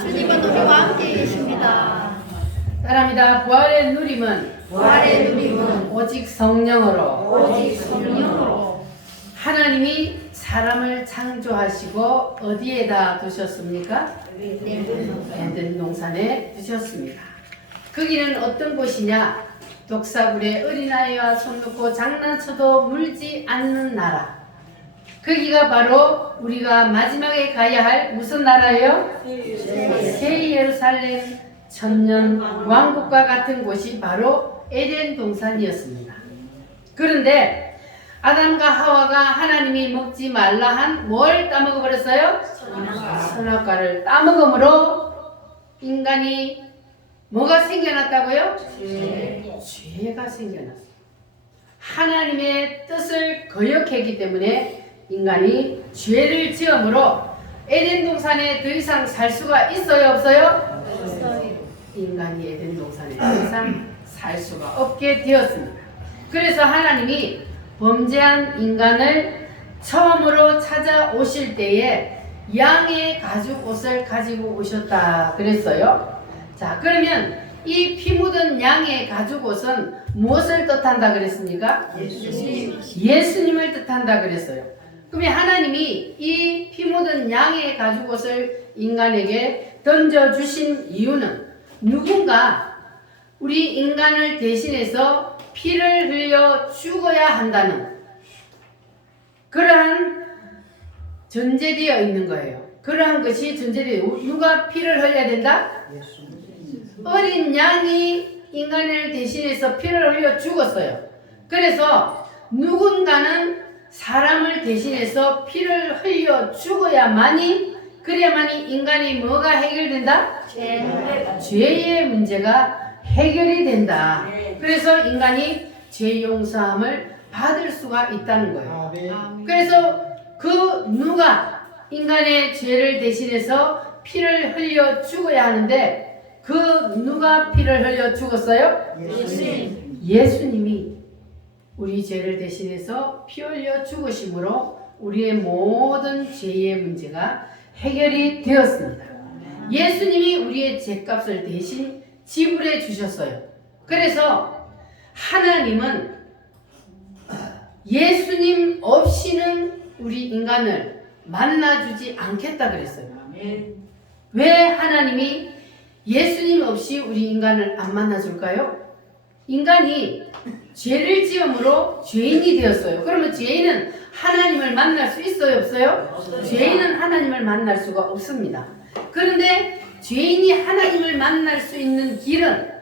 계십니까? 주님은 우리와 함께 계십니다. 사랑합니다. 부활의 누림은 오직 성령으로 하나님이 사람을 창조하시고 어디에다 두셨습니까? 에덴 동산에 두셨습니다. 거기는 어떤 곳이냐? 독사굴에 어린아이와 손 놓고 장난쳐도 물지 않는 나라. 거기가 바로 우리가 마지막에 가야 할 무슨 나라예요? 새 예루살렘 천년 왕국과 같은 곳이 바로 에덴 동산이었습니다. 그런데 아담과 하와가 하나님이 먹지 말라 한 뭘 따먹어 버렸어요? 선악과를 따먹음으로 인간이 뭐가 생겨났다고요? 죄가 생겨났어요. 하나님의 뜻을 거역했기 때문에 인간이 죄를 지음으로 에덴 동산에 더 이상 살 수가 있어요, 없어요? 인간이 에덴 동산에 더 이상 살 수가 없게 되었습니다. 그래서 하나님이 범죄한 인간을 처음으로 찾아오실 때에 양의 가죽 옷을 가지고 오셨다 그랬어요. 자, 그러면 이 피 묻은 양의 가죽 옷은 무엇을 뜻한다 그랬습니까? 예수님을 뜻한다 그랬어요. 그러면 하나님이 이 피 묻은 양의 가죽 옷을 인간에게 던져주신 이유는 누군가 우리 인간을 대신해서 피를 흘려 죽어야 한다는 그러한 전제되어 있는 거예요. 그러한 것이 전제되어 누가 피를 흘려야 된다? 어린 양이 인간을 대신해서 피를 흘려 죽었어요. 그래서 누군가는 사람을 대신해서 피를 흘려 죽어야만이 그래야만이 인간이 뭐가 해결된다? 죄의 문제가 해결이 된다. 그래서 인간이 죄 용서함을 받을 수가 있다는 거예요. 그래서 그 누가 인간의 죄를 대신해서 피를 흘려 죽어야 하는데 그 누가 피를 흘려 죽었어요? 예수님이 우리 죄를 대신해서 피 흘려 죽으심으로 우리의 모든 죄의 문제가 해결이 되었습니다. 예수님이 우리의 죄값을 대신 지불해 주셨어요. 그래서 하나님은 예수님 없이는 우리 인간을 만나주지 않겠다 그랬어요. 왜 하나님이 예수님 없이 우리 인간을 안 만나줄까요? 인간이 죄를 지음으로 죄인이 되었어요. 그러면 죄인은 하나님을 만날 수 있어요, 없어요? 죄인은 하나님을 만날 수가 없습니다. 그런데 죄인이 하나님을 만날 수 있는 길은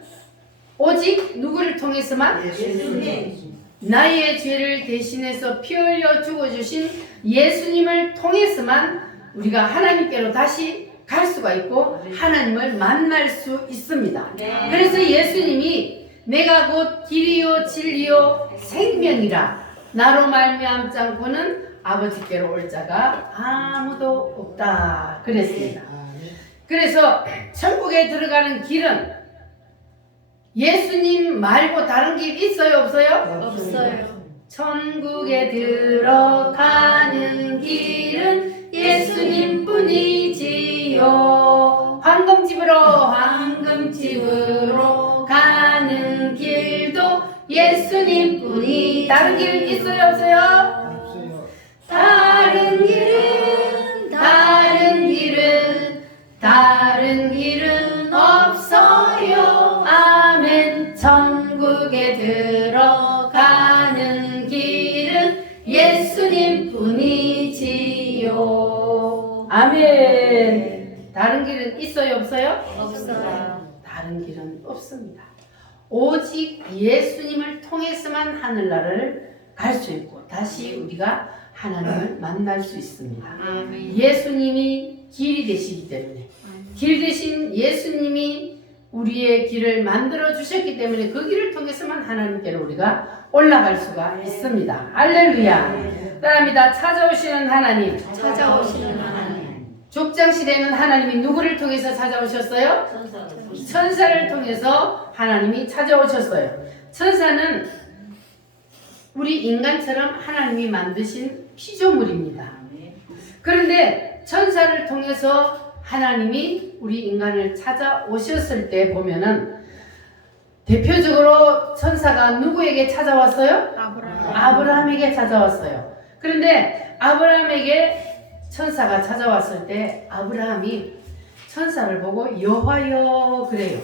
오직 누구를 통해서만? 나의 죄를 대신해서 피 흘려 죽어주신 예수님을 통해서만 우리가 하나님께로 다시 갈 수가 있고 하나님을 만날 수 있습니다. 그래서 예수님이 내가 곧 길이요 진리요 생명이라 나로 말미암지 않고는 아버지께로 올 자가 아무도 없다 그랬습니다. 그래서 천국에 들어가는 길은 예수님 말고 다른 길 있어요, 없어요? 없어요. 천국에 들어가는 길은 예수님 뿐이지요. 황금집으로 가는 길도 예수님 뿐이. 다른 길 있어요, 없어요? 다른 길은 없어요. 아멘. 천국에 들어가는 길은 예수님 뿐이지요. 아멘. 다른 길은 있어요, 없어요? 없어요. 다른 길은 없습니다. 오직 예수님을 통해서만 하늘나라를 갈 수 있고 다시 우리가 하나님을 만날 수 있습니다. 아멘. 예수님이 길이 되시기 때문에 길 대신 예수님이 우리의 길을 만들어 주셨기 때문에 그 길을 통해서만 하나님께로 우리가 올라갈 수가 있습니다. 할렐루야. 따라합니다. 찾아오시는 하나님. 족장시대는 하나님이 누구를 통해서 찾아오셨어요? 천사를 통해서 하나님이 찾아오셨어요. 천사는 우리 인간처럼 하나님이 만드신 피조물입니다. 그런데 천사를 통해서 하나님이 우리 인간을 찾아오셨을 때 보면은 대표적으로 천사가 누구에게 찾아왔어요? 아브라함에게 찾아왔어요. 그런데 아브라함에게 천사가 찾아왔을 때 아브라함이 천사를 보고 여호와여 그래요.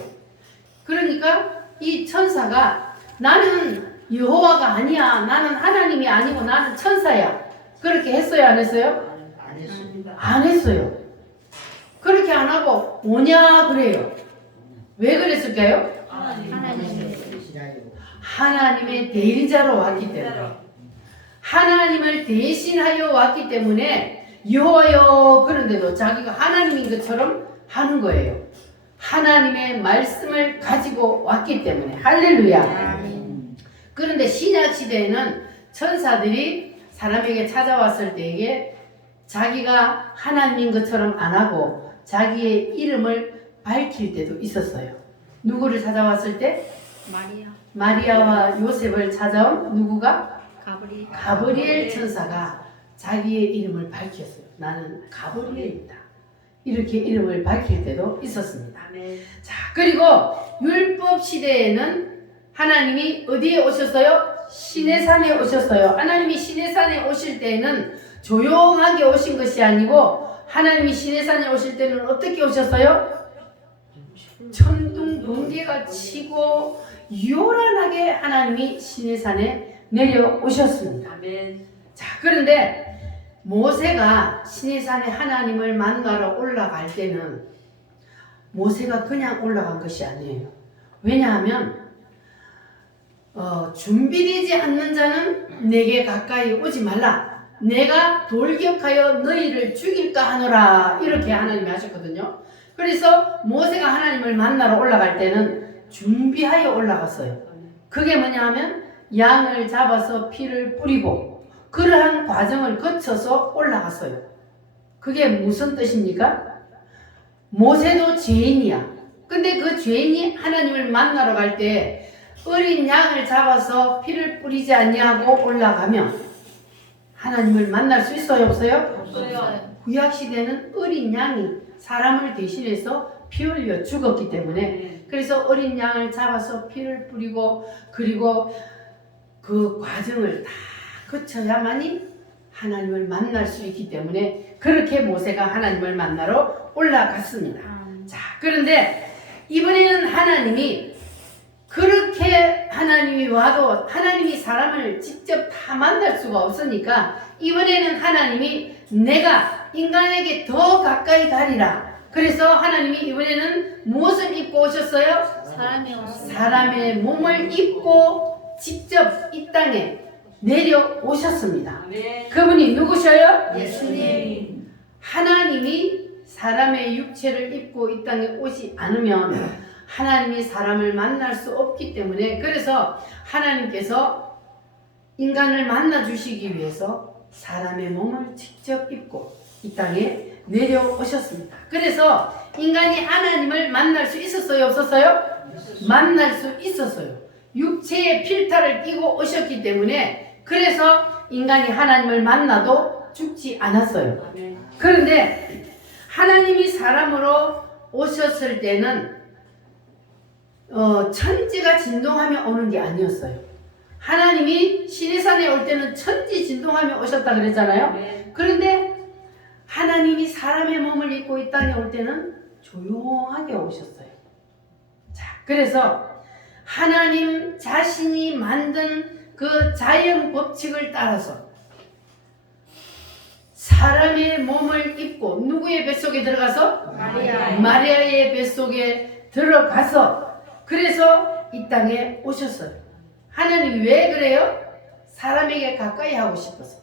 그러니까 이 천사가 나는 여호와가 아니야. 나는 하나님이 아니고 나는 천사야. 그렇게 했어요? 안 했어요? 안 했습니다. 안 했어요. 그렇게 안 하고 뭐냐 그래요. 왜 그랬을까요? 하나님의 대리자로 왔기 때문에. 하나님을 대신하여 왔기 때문에 여호와여 그런데도 자기가 하나님인 것처럼 하는 거예요. 하나님의 말씀을 가지고 왔기 때문에. 할렐루야. 그런데 신약 시대에는 천사들이 사람에게 찾아왔을 때에 자기가 하나님인 것처럼 안 하고 자기의 이름을 밝힐 때도 있었어요. 누구를 찾아왔을 때? 마리아와 요셉을 찾아온 누구가? 가브리엘 천사가 자기의 이름을 밝혔어요. 나는 가브리엘이다. 이렇게 이름을 밝힐 때도 있었습니다. 자, 그리고 율법 시대에는 하나님이 어디에 오셨어요? 시내산에 오셨어요. 하나님이 시내산에 오실 때에는 조용하게 오신 것이 아니고 하나님이 시내산에 오실 때는 어떻게 오셨어요? 천둥 번개가 치고 요란하게 하나님이 시내산에 내려오셨습니다. 자, 그런데 모세가 시내산에 하나님을 만나러 올라갈 때는 모세가 그냥 올라간 것이 아니에요. 왜냐하면 준비되지 않는 자는 내게 가까이 오지 말라. 내가 돌격하여 너희를 죽일까 하노라. 이렇게 하나님이 하셨거든요. 그래서 모세가 하나님을 만나러 올라갈 때는 준비하여 올라갔어요. 그게 뭐냐 하면 양을 잡아서 피를 뿌리고 그러한 과정을 거쳐서 올라갔어요. 그게 무슨 뜻입니까? 모세도 죄인이야. 근데 그 죄인이 하나님을 만나러 갈 때 어린 양을 잡아서 피를 뿌리지 아니하고 올라가면 하나님을 만날 수 있어요? 없어요? 없어요. 구약시대는 어린 양이 사람을 대신해서 피 흘려 죽었기 때문에 그래서 어린 양을 잡아서 피를 뿌리고 그리고 그 과정을 다 거쳐야만이 하나님을 만날 수 있기 때문에 그렇게 모세가 하나님을 만나러 올라갔습니다. 자, 그런데 이번에는 하나님이 그렇게 하나님이 와도 하나님이 사람을 직접 다 만날 수가 없으니까 이번에는 하나님이 내가 인간에게 더 가까이 가리라. 그래서 하나님이 이번에는 무엇을 입고 오셨어요? 사람의 몸을 입고 직접 이 땅에 내려오셨습니다. 그분이 누구셔요? 예수님. 하나님이 사람의 육체를 입고 이 땅에 오지 않으면 하나님이 사람을 만날 수 없기 때문에 그래서 하나님께서 인간을 만나 주시기 위해서 사람의 몸을 직접 입고 이 땅에 내려오셨습니다. 그래서 인간이 하나님을 만날 수 있었어요? 없었어요? 만날 수 있었어요. 육체의 필터를 끼고 오셨기 때문에 그래서 인간이 하나님을 만나도 죽지 않았어요. 그런데 하나님이 사람으로 오셨을 때는 천지가 진동하며 오는 게 아니었어요. 하나님이 시내산에 올 때는 천지 진동하며 오셨다 그랬잖아요. 그런데 하나님이 사람의 몸을 입고 이 땅에 올 때는 조용하게 오셨어요. 자, 그래서 하나님 자신이 만든 그 자연 법칙을 따라서 사람의 몸을 입고 누구의 뱃속에 들어가서? 마리아의 뱃속에 들어가서 그래서 이 땅에 오셨어요. 하나님이 왜 그래요? 사람에게 가까이 하고 싶어서.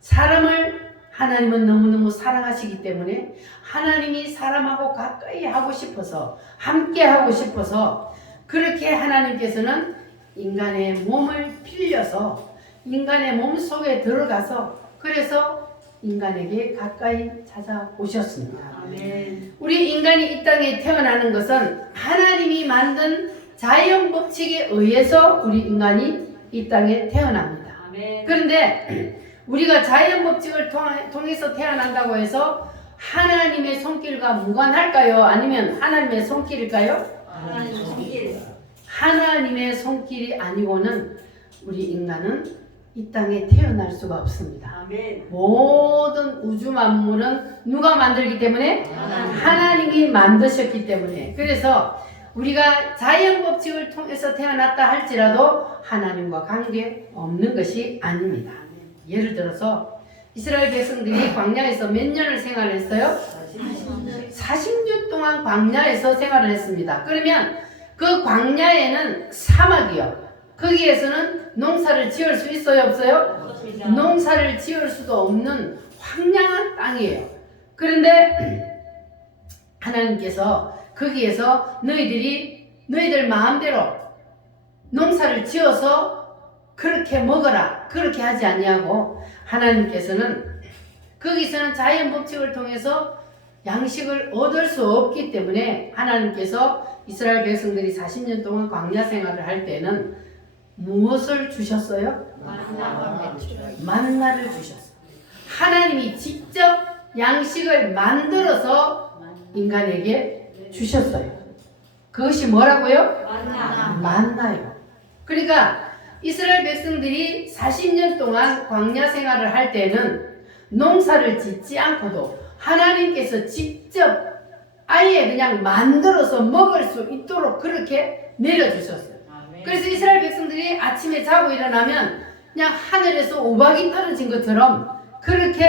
사람을 하나님은 너무너무 사랑하시기 때문에 하나님이 사람하고 가까이 하고 싶어서 함께 하고 싶어서 그렇게 하나님께서는 인간의 몸을 빌려서 인간의 몸 속에 들어가서 그래서 인간에게 가까이 찾아오셨습니다. 우리 인간이 이 땅에 태어나는 것은 하나님이 만든 자연 법칙에 의해서 우리 인간이 이 땅에 태어납니다. 그런데 우리가 자연 법칙을 통해서 태어난다고 해서 하나님의 손길과 무관할까요? 아니면 하나님의 손길일까요? 하나님 손길. 하나님의 손길이 아니고는 우리 인간은 이 땅에 태어날 수가 없습니다. 아멘. 모든 우주 만물은 누가 만들기 때문에? 하나님이 만드셨기 때문에. 그래서 우리가 자연 법칙을 통해서 태어났다 할지라도 하나님과 관계 없는 것이 아닙니다. 예를 들어서 이스라엘 백성들이 광야에서 몇 년을 생활했어요? 40년 동안 광야에서 생활을 했습니다. 그러면 그 광야에는 사막이요. 거기에서는 농사를 지을 수 있어요? 없어요? 농사를 지을 수도 없는 황량한 땅이에요. 그런데 하나님께서 거기에서 너희들 마음대로 농사를 지어서 그렇게 먹어라, 그렇게 하지 아니하고 하나님께서는 거기서는 자연 법칙을 통해서 양식을 얻을 수 없기 때문에 하나님께서 이스라엘 백성들이 40년 동안 광야 생활을 할 때는 무엇을 주셨어요? 만나를 주셨어요. 하나님이 직접 양식을 만들어서 인간에게 주셨어요. 그것이 뭐라고요? 만나요. 그러니까 이스라엘 백성들이 40년 동안 광야 생활을 할 때는 농사를 짓지 않고도 하나님께서 직접 아예 그냥 만들어서 먹을 수 있도록 그렇게 내려주셨어요. 그래서 이스라엘 백성들이 아침에 자고 일어나면 그냥 하늘에서 우박이 떨어진 것처럼 그렇게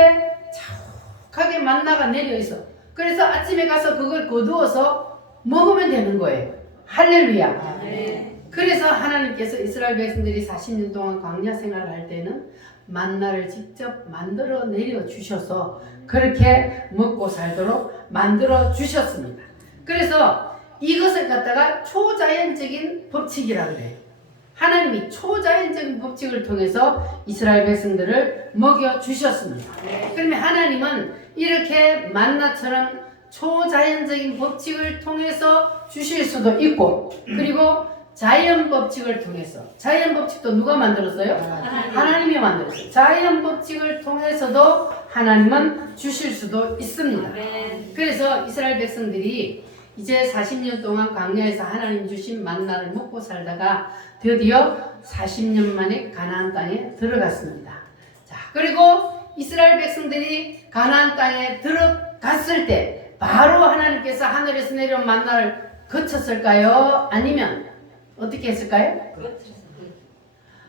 자욱하게 만나가 내려 있어. 그래서 아침에 가서 그걸 거두어서 먹으면 되는 거예요. 할렐루야. 그래서 하나님께서 이스라엘 백성들이 40년 동안 광야 생활을 할 때는 만나를 직접 만들어 내려 주셔서 그렇게 먹고 살도록 만들어 주셨습니다. 그래서 이것을 갖다가 초자연적인 법칙이라고 그래요. 하나님이 초자연적인 법칙을 통해서 이스라엘 백성들을 먹여 주셨습니다. 그러면 하나님은 이렇게 만나처럼 초자연적인 법칙을 통해서 주실 수도 있고, 그리고 자연 법칙을 통해서, 자연 법칙도 누가 만들었어요? 하나님이 만들었어요. 자연 법칙을 통해서도 하나님은 주실 수도 있습니다. 그래서 이스라엘 백성들이 이제 40년 동안 광야에서 하나님 주신 만나를 먹고 살다가 드디어 40년 만에 가나안 땅에 들어갔습니다. 자, 그리고 이스라엘 백성들이 가나안 땅에 들어갔을 때 바로 하나님께서 하늘에서 내려온 만나를 거쳤을까요? 아니면 어떻게 했을까요?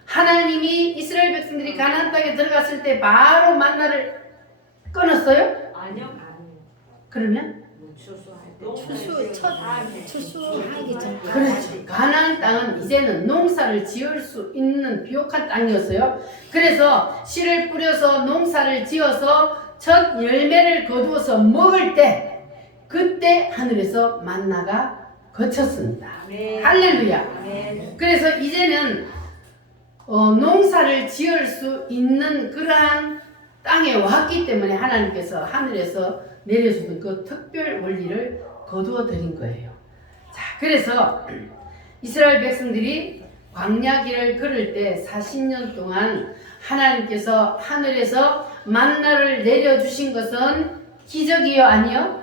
하나님이 이스라엘 백성들이 가나안 땅에 들어갔을 때 바로 만나를 끊었어요? 아니요. 그러면? 추수하기 전. 그렇죠. 가나안 땅은 이제는 농사를 지을 수 있는 비옥한 땅이었어요. 그래서 씨를 뿌려서 농사를 지어서 첫 열매를 거두어서 먹을 때 그때 하늘에서 만나가 거쳤습니다. 할렐루야. 그래서 이제는 농사를 지을 수 있는 그러한 땅에 왔기 때문에 하나님께서 하늘에서 내려주는 그 특별 원리를 거두어 드린 거예요. 자, 그래서 이스라엘 백성들이 광야길을 걸을 때 40년 동안 하나님께서 하늘에서 만나를 내려주신 것은 기적이요? 아니요?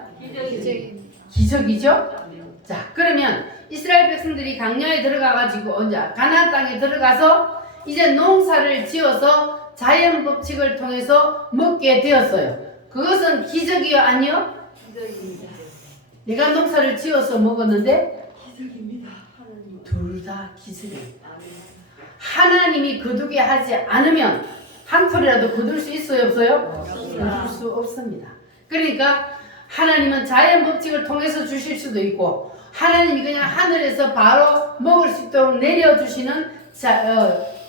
기적이죠? 자, 그러면 이스라엘 백성들이 광야에 들어가가지고 가나안 땅에 들어가서 이제 농사를 지어서 자연 법칙을 통해서 먹게 되었어요. 그것은 기적이요? 아니요? 내가 농사를 지어서 먹었는데 둘 다 기적이에요. 하나님이 거두게 하지 않으면 한 톨이라도 거둘 수 있어요? 없어요? 거둘 수 없습니다. 그러니까 하나님은 자연 법칙을 통해서 주실 수도 있고 하나님이 그냥 하늘에서 바로 먹을 수 있도록 내려주시는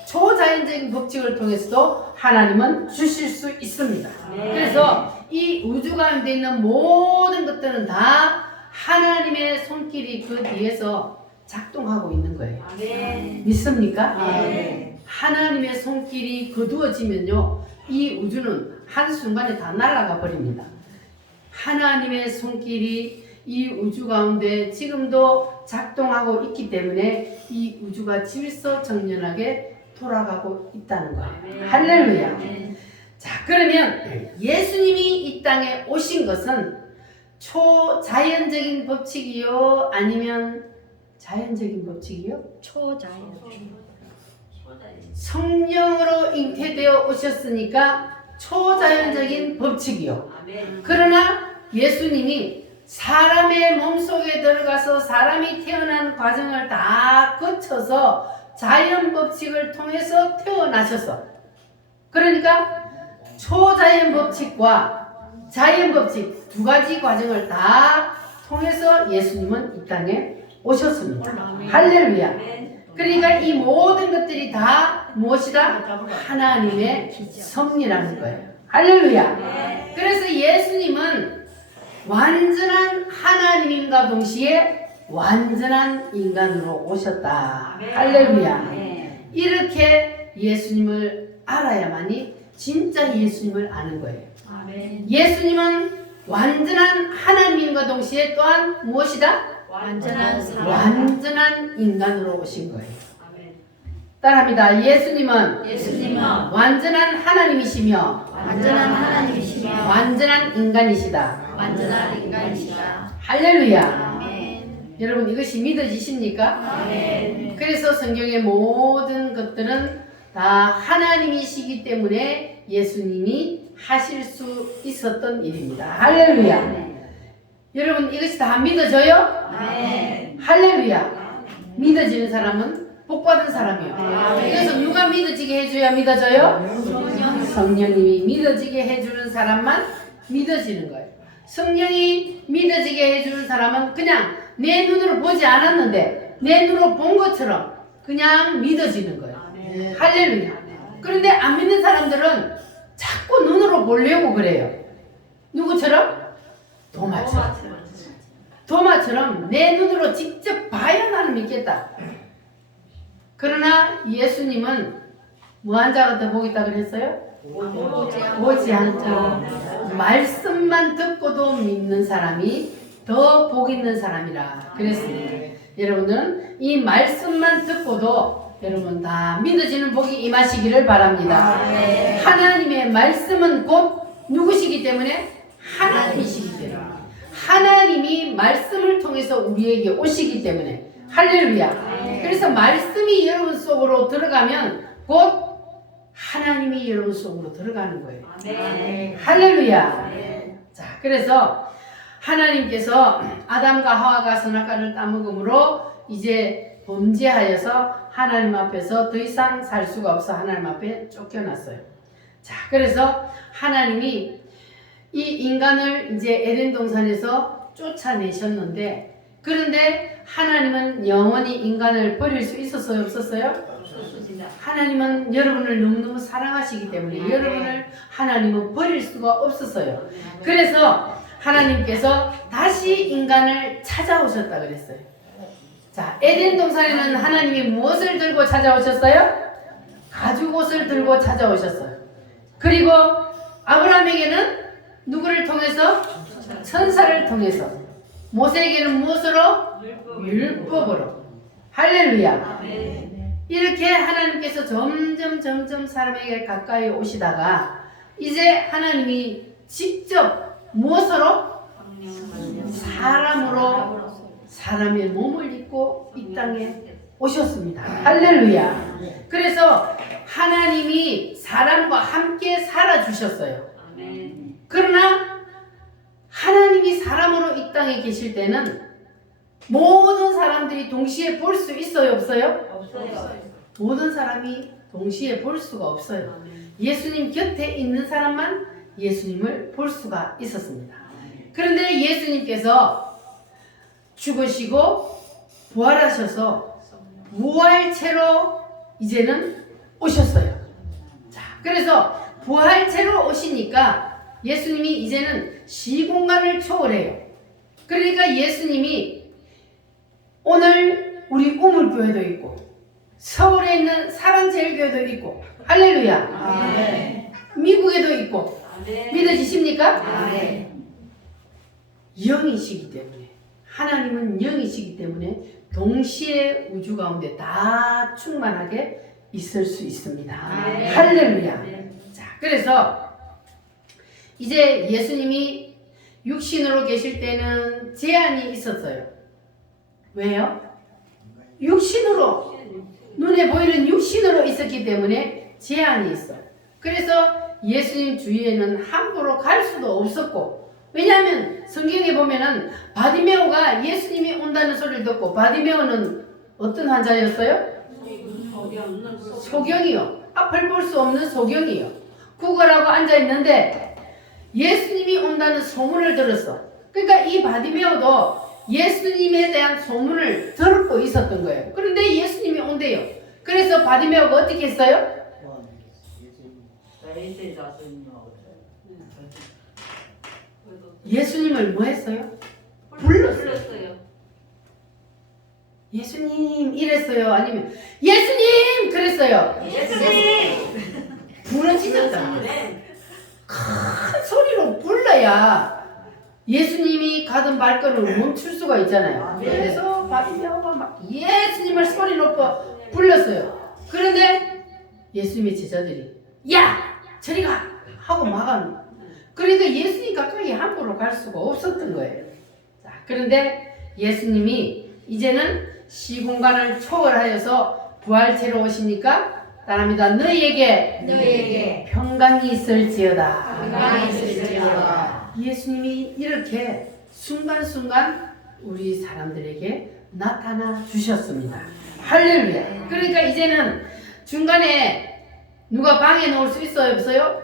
초자연적인 법칙을 통해서도 하나님은 주실 수 있습니다. 그래서 이 우주 가운데 있는 모든 것들은 다 하나님의 손길이 그 뒤에서 작동하고 있는 거예요. 믿습니까? 하나님의 손길이 거두어지면요, 이 우주는 한순간에 다 날아가 버립니다. 하나님의 손길이 이 우주 가운데 지금도 작동하고 있기 때문에 이 우주가 질서정연하게 돌아가고 있다는 거예요. 할렐루야. 자, 그러면 예수님이 이 땅에 오신 것은 초자연적인 법칙이요? 아니면 자연적인 법칙이요? 초자연. 성령으로 잉태되어 오셨으니까 초자연적인 법칙이요. 그러나 예수님이 사람의 몸속에 들어가서 사람이 태어난 과정을 다 거쳐서 자연 법칙을 통해서 태어나셔서, 그러니까 초자연 법칙과 자연 법칙 두 가지 과정을 다 통해서 예수님은 이 땅에 오셨습니다. 할렐루야. 그러니까 이 모든 것들이 다 무엇이다? 하나님의 섭리라는 거예요. 할렐루야. 그래서 예수님은 완전한 하나님인과 동시에 완전한 인간으로 오셨다. 할렐루야. 이렇게 예수님을 알아야만이 진짜 예수님을 아는 거예요. 예수님은 완전한 하나님과 동시에 또한 무엇이다? 완전한 사람. 완전한 인간으로 오신 거예요. 따라합니다. 예수님은 완전한 하나님이시며 완전한 하나님이시며 완전한 인간이시다. 완전한 인간이시다. 할렐루야. 아멘. 여러분 이것이 믿어지십니까? 아멘. 그래서 성경의 모든 것들은 다 하나님이시기 때문에 예수님이 하실 수 있었던 일입니다. 할렐루야. 여러분 이것이 다 믿어져요? 아멘. 할렐루야. 믿어지는 사람은 복받은 사람이에요. 이것은 누가 믿어지게 해줘야 믿어져요? 성령님이 믿어지게 해주는 사람만 믿어지는 거예요. 성령이 믿어지게 해주는 사람은 그냥 내 눈으로 보지 않았는데 내 눈으로 본 것처럼 그냥 믿어지는 거예요. 할렐루야. 그런데 안 믿는 사람들은 자꾸 눈으로 보려고 그래요. 누구처럼? 도마처럼 내 눈으로 직접 봐야 나는 믿겠다. 그러나 예수님은 뭐한 자가 더 보겠다 그랬어요? 보지 않고 말씀만 듣고도 믿는 사람이 더 복 있는 사람이라 그랬습니다. 여러분은 이 말씀만 듣고도 여러분 다 믿어지는 복이 임하시기를 바랍니다. 하나님의 말씀은 곧 누구시기 때문에? 하나님이시기 때문에. 하나님이 말씀을 통해서 우리에게 오시기 때문에. 할렐루야. 그래서 말씀이 여러분 속으로 들어가면 곧 하나님이 여러분 속으로 들어가는 거예요. 할렐루야. 자, 그래서 하나님께서 아담과 하와가 선악과를 따먹음으로 이제 범죄하여서 하나님 앞에서 더 이상 살 수가 없어 하나님 앞에 쫓겨났어요. 자, 그래서 하나님이 이 인간을 이제 에덴 동산에서 쫓아내셨는데, 그런데 하나님은 영원히 인간을 버릴 수 있었어요, 없었어요? 하나님은 여러분을 너무너무 사랑하시기 때문에 여러분을 하나님은 버릴 수가 없었어요. 그래서 하나님께서 다시 인간을 찾아오셨다 그랬어요. 자, 에덴 동산에는 하나님이 무엇을 들고 찾아오셨어요? 가죽옷을 들고 찾아오셨어요. 그리고 아브라함에게는 누구를 통해서? 천사를 통해서. 모세에게는 무엇으로? 율법으로. 할렐루야. 이렇게 하나님께서 점점 사람에게 가까이 오시다가 이제 하나님이 직접 무엇으로? 사람으로 사람의 몸을 입고 이 땅에 오셨습니다. 할렐루야. 그래서 하나님이 사람과 함께 살아주셨어요. 그러나 하나님이 사람으로 이 땅에 계실 때는 모든 사람들이 동시에 볼 수 있어요, 없어요? 모든 사람이 동시에 볼 수가 없어요. 예수님 곁에 있는 사람만 예수님을 볼 수가 있었습니다. 그런데 예수님께서 죽으시고 부활하셔서 부활체로 이제는 오셨어요. 자, 그래서 부활체로 오시니까 예수님이 이제는 시공간을 초월해요. 그러니까 예수님이 오늘 우리 우물교회도 있고 서울에 있는 사랑제일교회도 있고 할렐루야. 미국에도 있고 믿어지십니까? 영이시기 때문에, 하나님은 영이시기 때문에 동시에 우주 가운데 다 충만하게 있을 수 있습니다. 할렐루야. 자, 그래서 이제 예수님이 육신으로 계실 때는 제한이 있었어요. 왜요? 육신으로, 눈에 보이는 육신으로 있었기 때문에 제한이 있어. 그래서 예수님 주위에는 함부로 갈 수도 없었고, 왜냐하면 성경에 보면은 바디메오가 예수님이 온다는 소리를 듣고, 바디메오는 어떤 환자였어요? 소경이요. 앞을 볼 수 없는 소경이요. 구걸하고 앉아있는데 예수님이 온다는 소문을 들었어. 그러니까 이 바디메오도 예수님에 대한 소문을 듣고 있었던 거예요. 그런데 예수님이 온대요. 그래서 바디메오가 어떻게 했어요? 예수님을 뭐 했어요? 불렀어요. 예수님 이랬어요? 아니면 예수님 그랬어요? 부러지셨다. 큰 소리로 불러야 예수님이 가던 발걸음을 멈출 수가 있잖아요. 그래서 바디메오가 막 예수님을 소리 높여 불렀어요. 그런데 예수님의 제자들이 야! 저리 가! 하고 막아놓은. 그러니까 예수님 가까이 함부로 갈 수가 없었던 거예요. 자, 그런데 예수님이 이제는 시공간을 초월하여서 부활체로 오시니까 따라합니다. 너희에게 평강이 있을지어다. 예수님이 이렇게 순간순간 우리 사람들에게 나타나 주셨습니다. 할렐루야. 그러니까 이제는 중간에 누가 방에 놓을 수 있어요? 없어요?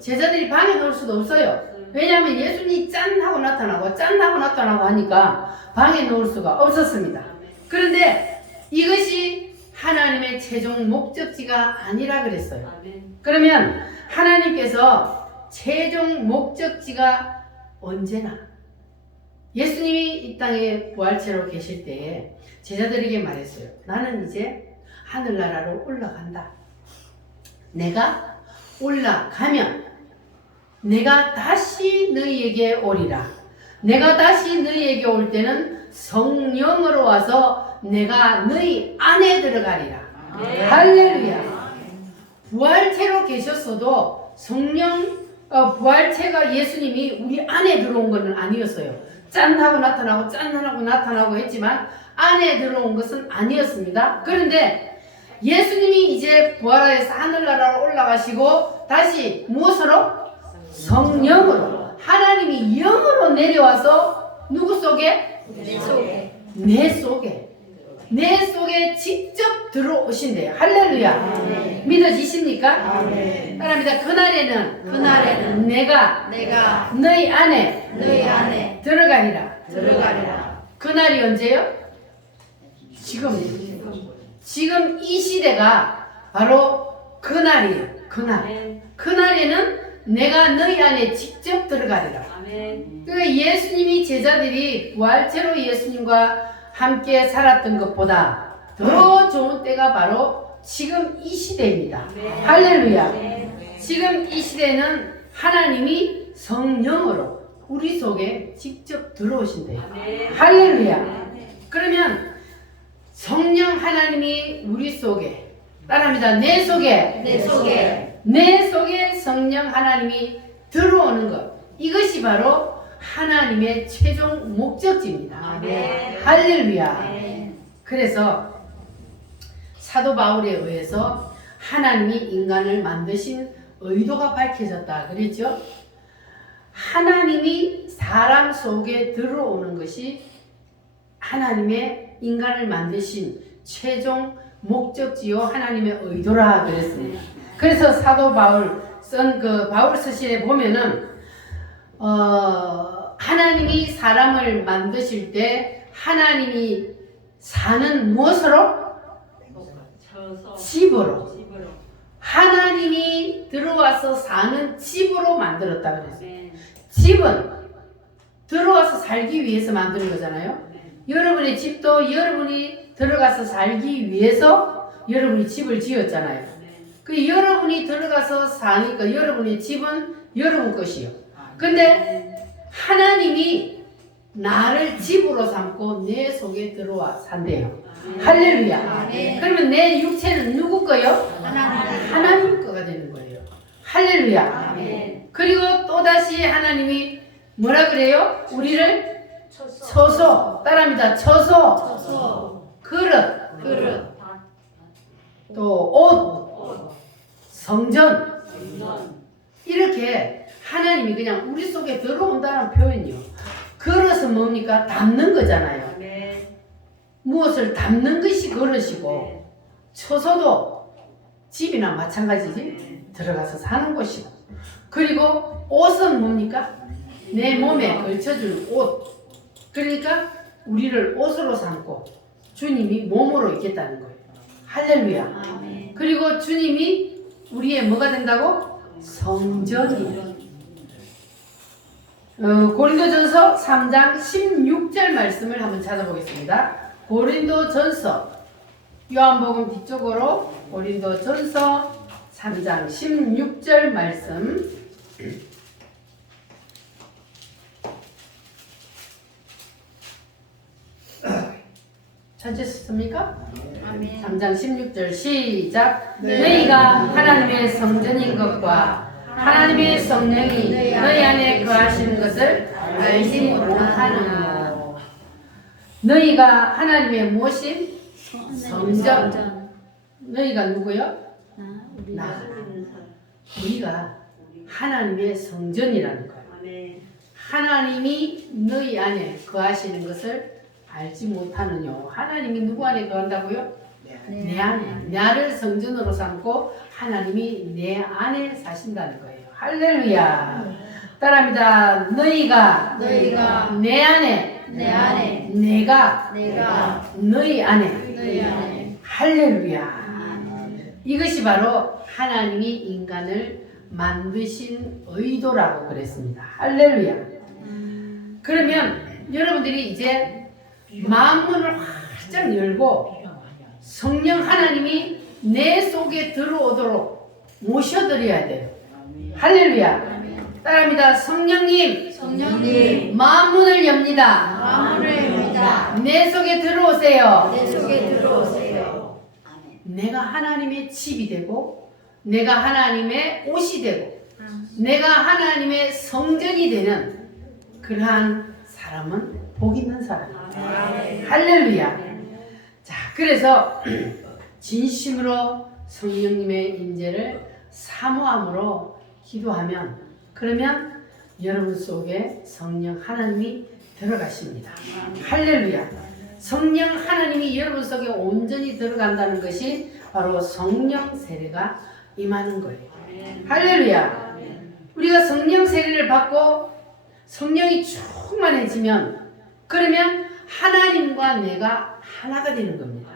제자들이 방에 놓을 수도 없어요. 왜냐하면 예수님이 짠 하고 나타나고 짠 하고 나타나고 하니까 방에 놓을 수가 없었습니다. 그런데 이것이 하나님의 최종 목적지가 아니라 그랬어요. 그러면 하나님께서 최종 목적지가 언제나 예수님이 이 땅에 부활체로 계실 때에 제자들에게 말했어요. 나는 이제 하늘나라로 올라간다. 내가 올라가면 내가 다시 너희에게 오리라. 내가 다시 너희에게 올 때는 성령으로 와서 내가 너희 안에 들어가리라. 할렐루야. 부활체로 계셨어도 부활체가 예수님이 우리 안에 들어온 것은 아니었어요. 짠 하고 나타나고 짠 하고 나타나고 했지만 안에 들어온 것은 아니었습니다. 그런데 예수님이 이제 부활하여서 하늘나라로 올라가시고 다시 무엇으로? 성령으로, 하나님이 영으로 내려와서 누구 속에? 내 속에 직접 들어오신대요. 할렐루야. 믿어지십니까? 따라합니다. 그날에는 내가 너희 안에 들어가리라. 그날이 언제요? 지금 이 시대가 바로 그날이에요. 그날에는 내가 너희 안에 직접 들어가리라. 그러니까 예수님이 제자들이 부활체로 예수님과 함께 살았던 것보다 더 좋은 때가 바로 지금 이 시대입니다. 할렐루야. 지금 이 시대는 하나님이 성령으로 우리 속에 직접 들어오신대요. 할렐루야. 그러면 성령 하나님이 우리 속에, 따라합니다. 내 속에 성령 하나님이 들어오는 것, 이것이 바로 하나님의 최종 목적지입니다. 할렐루야. 그래서 사도 바울에 의해서 하나님이 인간을 만드신 의도가 밝혀졌다 그랬죠. 하나님이 사람 속에 들어오는 것이 하나님의 인간을 만드신 최종 목적지요 하나님의 의도라 그랬습니다. 그래서 사도 바울 쓴 바울 서신에 보면은 하나님이 사람을 만드실 때 하나님이 사는 무엇으로? 집으로. 하나님이 들어와서 사는 집으로 만들었다 그랬어요. 집은 들어와서 살기 위해서 만드는 거잖아요. 여러분의 집도 여러분이 들어가서 살기 위해서 여러분이 집을 지었잖아요. 그 여러분이 들어가서 사니까 여러분의 집은 여러분 것이요. 근데 하나님이 나를 집으로 삼고 내 속에 들어와 산대요. 할렐루야. 그러면 내 육체는 누구 거요? 하나님 거가 되는 거예요. 할렐루야. 그리고 또 또다시 하나님이 뭐라 그래요? 우리를 처소, 따라합니다. 처소, 그릇, 또 옷, 성전, 이렇게 하나님이 그냥 우리 속에 들어온다는 표현이요. 그릇은 뭡니까? 담는 거잖아요. 무엇을 담는 것이 그릇이고, 처소도 집이나 마찬가지지. 들어가서 사는 곳이고, 그리고 옷은 뭡니까? 내 몸에 걸쳐줄 옷. 그러니까 우리를 옷으로 삼고 주님이 몸으로 있겠다는 거예요. 할렐루야. 그리고 주님이 우리의 뭐가 된다고? 성전이. 고린도전서 3장 16절 말씀을 한번 찾아보겠습니다. 고린도전서, 요한복음 뒤쪽으로 고린도전서 3장 16절 말씀. 찾으셨습니까? 3장 16절 시작. 너희가 하나님의 성전인 것과 하나님의 성령이 너희 안에 거하시는 것을 알지 못하느뇨. 너희가 하나님의 무엇인? 성전. 너희가 누구요? 나. 우리가 하나님의 성전이라는 거예요. 하나님이 너희 안에 거하시는 것을 알지 못하느냐. 하나님이 누구 안에 거한다고요? 내 안에. 나를 성전으로 삼고 하나님이 내 안에 사신다는 거예요. 할렐루야. 따라합니다. 너희가 내 안에, 내가 너희 안에. 할렐루야. 이것이 바로 하나님이 인간을 만드신 의도라고 그랬습니다. 할렐루야. 그러면 여러분들이 이제 마음문을 활짝 열고 성령 하나님이 내 속에 들어오도록 모셔드려야 돼요. 할렐루야. 따라합니다. 성령님, 마음문을 엽니다. 내 속에 들어오세요. 내가 하나님의 집이 되고, 내가 하나님의 옷이 되고, 내가 하나님의 성전이 되는 그러한 사람은 복 있는 사람이에요. 할렐루야. 자, 그래서 진심으로 성령님의 인재를 사모함으로 기도하면, 그러면 여러분 속에 성령 하나님이 들어가십니다. 할렐루야. 성령 하나님이 여러분 속에 온전히 들어간다는 것이 바로 성령 세례가 임하는 거예요. 할렐루야. 우리가 성령 세례를 받고 성령이 충만해지면, 그러면 하나님과 내가 하나가 되는 겁니다.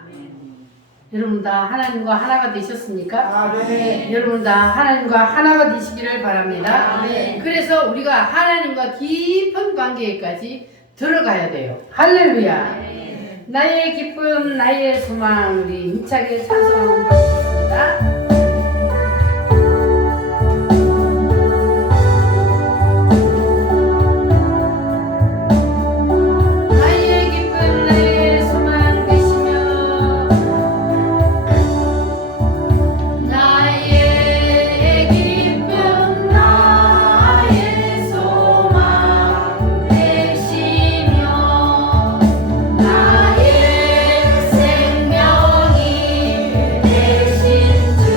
여러분 다 하나님과 하나가 되셨습니까? 아멘. 여러분 다 하나님과 하나가 되시기를 바랍니다. 아멘. 그래서 우리가 하나님과 깊은 관계까지 들어가야 돼요. 할렐루야. 나의 기쁨, 나의 소망, 우리 힘차게 찬송하고 가겠습니다. 주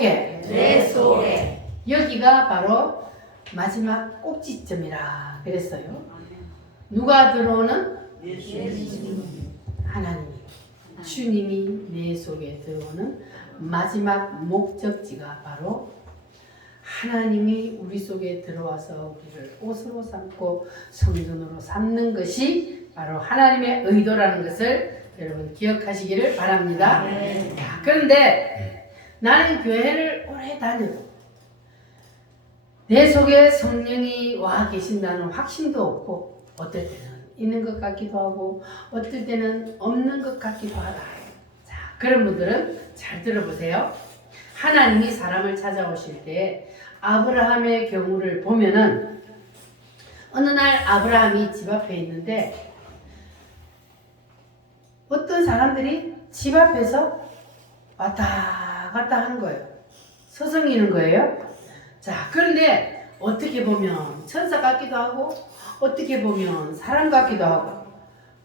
속에 내 속에 여기가 바로 마지막 꼭지점이라 그랬어요. 누가 들어오는? 하나님이. 주님이 내 속에 들어오는 마지막 목적지가 바로 하나님이 우리 속에 들어와서 우리를 옷으로 삼고 성전으로 삼는 것이 바로 하나님의 의도라는 것을 여러분 기억하시기를 바랍니다. 자, 그런데 나는 교회를 오래 다녀도 내 속에 성령이 와 계신다는 확신도 없고 어떨 때는 있는 것 같기도 하고 어떨 때는 없는 것 같기도 하다. 자, 그런 분들은 잘 들어보세요. 하나님이 사람을 찾아오실 때 아브라함의 경우를 보면은 어느 날 아브라함이 집 앞에 있는데 어떤 사람들이 집 앞에서 왔다 갔다 하는 거예요. 서성이는 거예요. 자, 그런데 어떻게 보면 천사 같기도 하고 어떻게 보면 사람 같기도 하고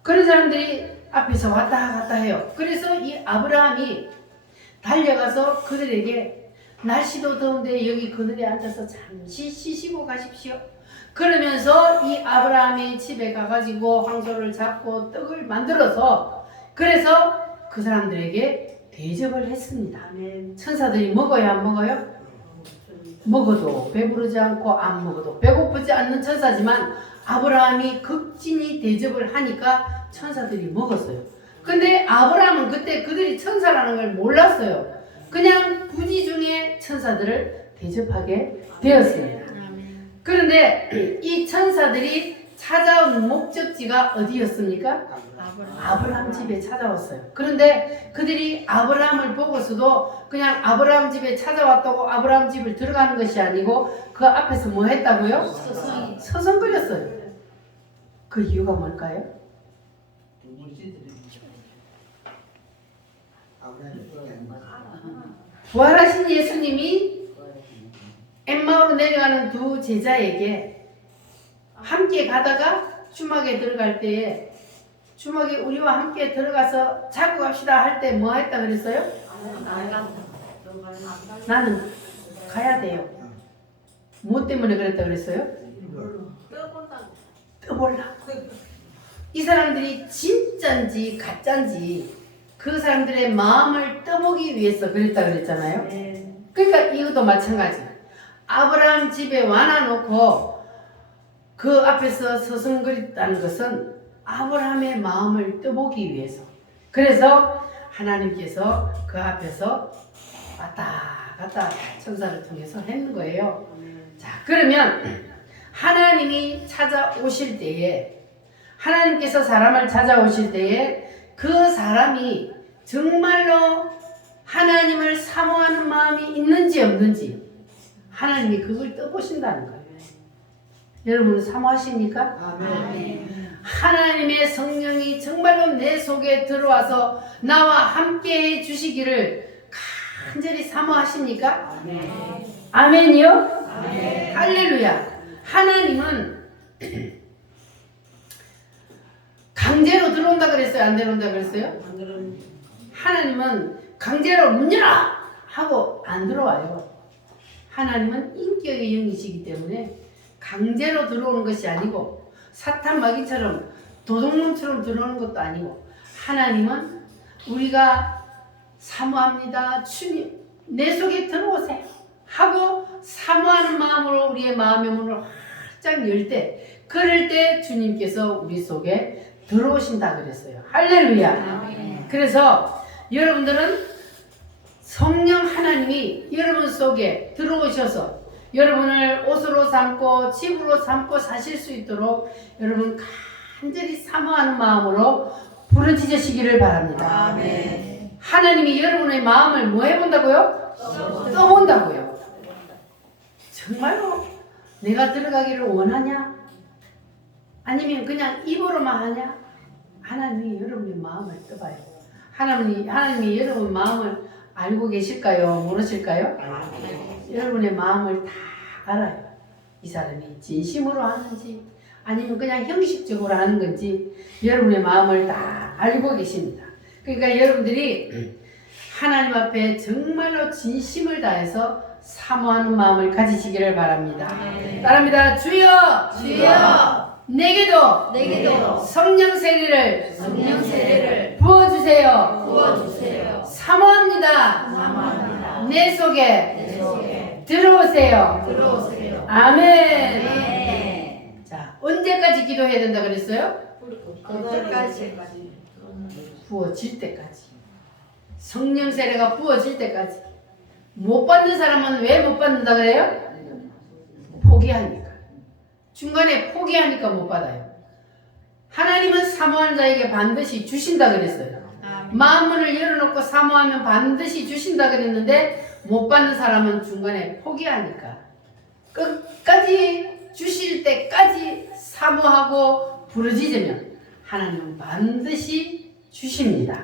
그런 사람들이 앞에서 왔다 갔다 해요. 그래서 이 아브라함이 달려가서 그들에게 날씨도 더운데 여기 그늘에 앉아서 잠시 쉬시고 가십시오. 그러면서 이 아브라함의 집에 가가지고 황소를 잡고 떡을 만들어서 그래서 그 사람들에게 대접을 했습니다. 천사들이 먹어야 안 먹어요? 먹어도 배부르지 않고 안 먹어도 배고프지 않는 천사지만 아브라함이 극진히 대접을 하니까 천사들이 먹었어요. 근데 아브라함은 그때 그들이 천사라는 걸 몰랐어요. 그냥 부지 중에 천사들을 대접하게 되었습니다. 그런데 이 천사들이 찾아온 목적지가 어디였습니까? 아브라함 집에 찾아왔어요. 그런데 그들이 아브라함을 보고서도 그냥 아브라함 집에 찾아왔다고 아브라함 집을 들어가는 것이 아니고 그 앞에서 뭐 했다고요? 서성거렸어요. 그 이유가 뭘까요? 부활하신 예수님이 엠마오로 내려가는 두 제자에게 함께 가다가 주막에 들어갈 때에 주막에 우리와 함께 들어가서 자고 갑시다 할 때 뭐 했다 그랬어요? 나는 가야 돼요. 뭐 때문에 그랬다 그랬어요? 떠볼라. 이 사람들이 진짠지 가짠지 그 사람들의 마음을 떠보기 위해서 그랬다 그랬잖아요. 그러니까 이것도 마찬가지. 아브라함 집에 와놔놓고 그 앞에서 서성거렸다는 것은 아브라함의 마음을 떠보기 위해서. 그래서 하나님께서 그 앞에서 왔다 갔다 천사를 통해서 했는 거예요. 자, 그러면 하나님이 찾아오실 때에 하나님께서 사람을 찾아오실 때에 그 사람이 정말로 하나님을 사모하는 마음이 있는지 없는지 하나님이 그걸 떠보신다는 거예요. 여러분은 사모하십니까? 아멘. 하나님의 성령이 정말로 내 속에 들어와서 나와 함께 해주시기를 간절히 사모하십니까? 아멘. 아멘이요? 아멘. 할렐루야. 하나님은 강제로 들어온다 그랬어요? 안 들어온다 그랬어요? 하나님은 강제로 문 열어! 하고 안 들어와요. 하나님은 인격의 영이시기 때문에 강제로 들어오는 것이 아니고 사탄 마귀처럼 도둑놈처럼 들어오는 것도 아니고 하나님은 우리가 사모합니다. 주님 내 속에 들어오세요. 하고 사모하는 마음으로 우리의 마음의 문을 활짝 열 때 그럴 때 주님께서 우리 속에 들어오신다 그랬어요. 할렐루야. 아멘. 그래서 여러분들은 성령 하나님이 여러분 속에 들어오셔서 여러분을 옷으로 삼고 집으로 삼고 사실 수 있도록 여러분 간절히 사모하는 마음으로 부르짖으시기를 바랍니다. 아멘. 하나님이 여러분의 마음을 뭐 해본다고요? 떠본다고요. 정말로 내가 들어가기를 원하냐? 아니면 그냥 입으로만 하냐? 하나님이 여러분의 마음을 떠봐요. 하나님이 여러분 마음을 알고 계실까요? 모르실까요? 여러분의 마음을 다 알아요. 이 사람이 진심으로 하는지 아니면 그냥 형식적으로 하는 건지 여러분의 마음을 다 알고 계십니다. 그러니까 여러분들이 하나님 앞에 정말로 진심을 다해서 사모하는 마음을 가지시기를 바랍니다. 따라합니다. 주여, 주여 내게도 내게도 성령 세례를 성령 세례를 부어주세요. 부어주세요. 사모합니다. 사모합니다. 내 속에 내 속에 들어오세요. 들어오세요. 아멘. 네. 자, 언제까지 기도해야 된다 그랬어요? 그것까지 부어질 때까지. 성령 세례가 부어질 때까지. 못 받는 사람은 왜 못 받는다 그래요? 포기하니까. 중간에 포기하니까 못 받아요. 하나님은 사모하는 자에게 반드시 주신다 그랬어요. 마음문을 열어놓고 사모하면 반드시 주신다 그랬는데 못 받는 사람은 중간에 포기하니까 끝까지 주실 때까지 사모하고 부르짖으면 하나님은 반드시 주십니다.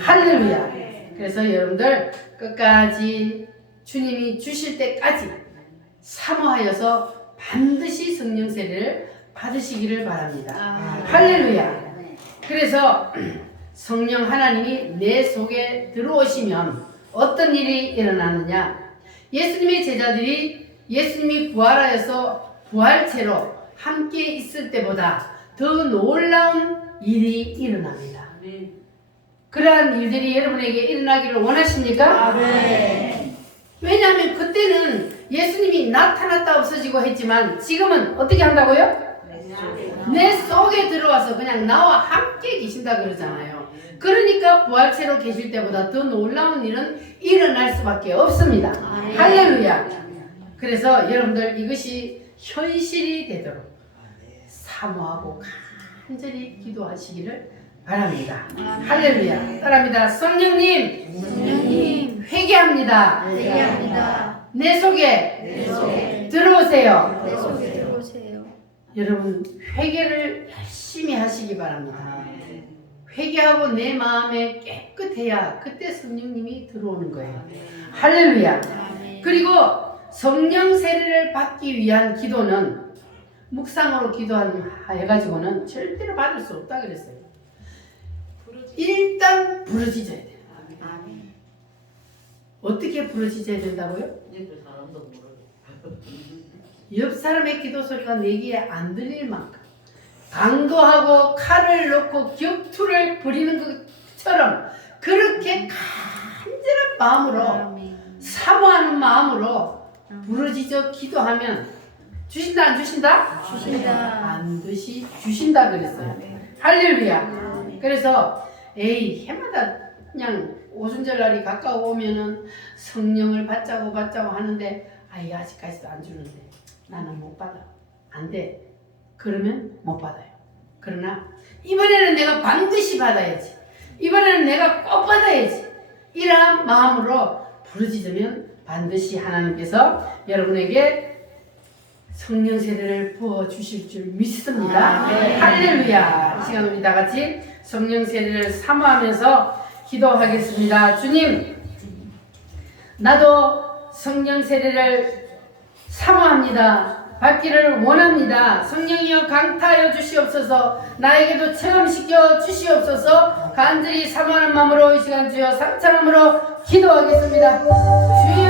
할렐루야. 그래서 여러분들 끝까지 주님이 주실 때까지 사모하여서 반드시 성령 세례를 받으시기를 바랍니다. 할렐루야. 그래서 성령 하나님이 내 속에 들어오시면 어떤 일이 일어나느냐? 예수님의 제자들이 예수님이 부활하여서 부활체로 함께 있을 때보다 더 놀라운 일이 일어납니다. 그러한 일들이 여러분에게 일어나기를 원하십니까? 왜냐하면 그때는 예수님이 나타났다 없어지고 했지만 지금은 어떻게 한다고요? 내 속에 들어와서 그냥 나와 함께 계신다 그러잖아요. 그러니까 부활체로 계실 때보다 더 놀라운 일은 일어날 수밖에 없습니다. 할렐루야. 그래서 여러분들 이것이 현실이 되도록 사모하고 간절히 기도하시기를 바랍니다. 할렐루야. 따라합니다. 성령님 회개합니다. 회개합니다. 내 속에 내 속에 들어오세요. 내 속에 들어오세요. 여러분 회개를 열심히 하시기 바랍니다. 회개하고 내 마음에 깨끗해야 그때 성령님이 들어오는 거예요. 할렐루야. 그리고 성령 세례를 받기 위한 기도는 묵상으로 기도해가지고는 절대로 받을 수 없다 그랬어요. 일단 부르짖어야 돼요. 어떻게 부르짖어야 된다고요? 옆 사람의 기도 소리가 내 귀에 안 들릴 만큼 강도하고 칼을 놓고 격투를 벌이는 것처럼 그렇게 간절한 마음으로 사모하는 마음으로 부르짖어 기도하면 주신다 안 주신다? 주신다. 반드시 주신다 그랬어요. 할렐루야. 그래서 해마다 그냥 오순절날이 가까워오면은 성령을 받자고 하는데 아직까지도 안 주는데 나는 못 받아. 안 돼. 그러면 못 받아요. 그러나 이번에는 내가 반드시 받아야지. 이번에는 내가 꼭 받아야지. 이러한 마음으로 부르짖으면 반드시 하나님께서 여러분에게 성령 세례를 부어 주실 줄 믿습니다. 할렐루야. 이 시간 우리 다 같이 성령 세례를 사모하면서 기도하겠습니다. 주님, 나도 성령 세례를 사모합니다. 받기를 원합니다. 성령이여 강타하여 주시옵소서. 나에게도 체험시켜 주시옵소서. 간절히 사모하는 마음으로 이 시간 주여 상찬함으로 기도하겠습니다. 주여